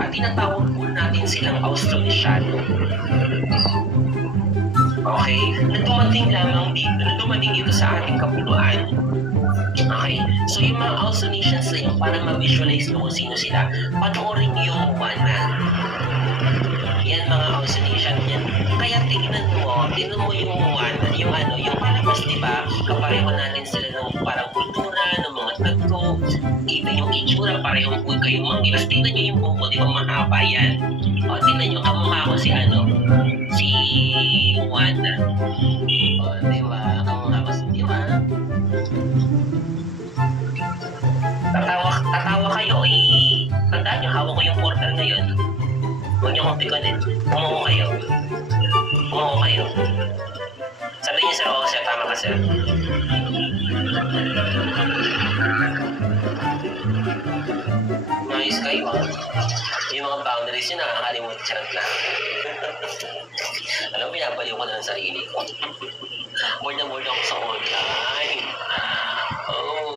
at tinatawag po natin silang Austronesiano. Okay? Na dumating dito sa ating kapuluan. Okay? So yung mga Austronesians na yun, para ma-visualize nyo kung sino sila, panoorin nyo yung Moana. Yan mga Austronesian yan. Kaya tingnan mo yung Moana, yung palabas, di ba? Kapareho natin sila ng parang kultura, ng mga tagko, even yung itsura, parehong po kayong mangilas. Tingnan nyo yung buko, di ba mahaba yan? O, tingnan nyo, kamukha ko si Moana. O, di ba? Kamukha ko di ba? Tatawa kayo, tandaan nyo, hawak ko yung portal ngayon. Huwag niyo kong pikunin. Umuho kayo. Sabi niyo, sir, oo, sir, tama ka, sir. Nice kayo, yung mga boundaries nyo, nakakalimutan siya na. Alam mo, pinapaliw ko na ng sarili ko. More na ako sa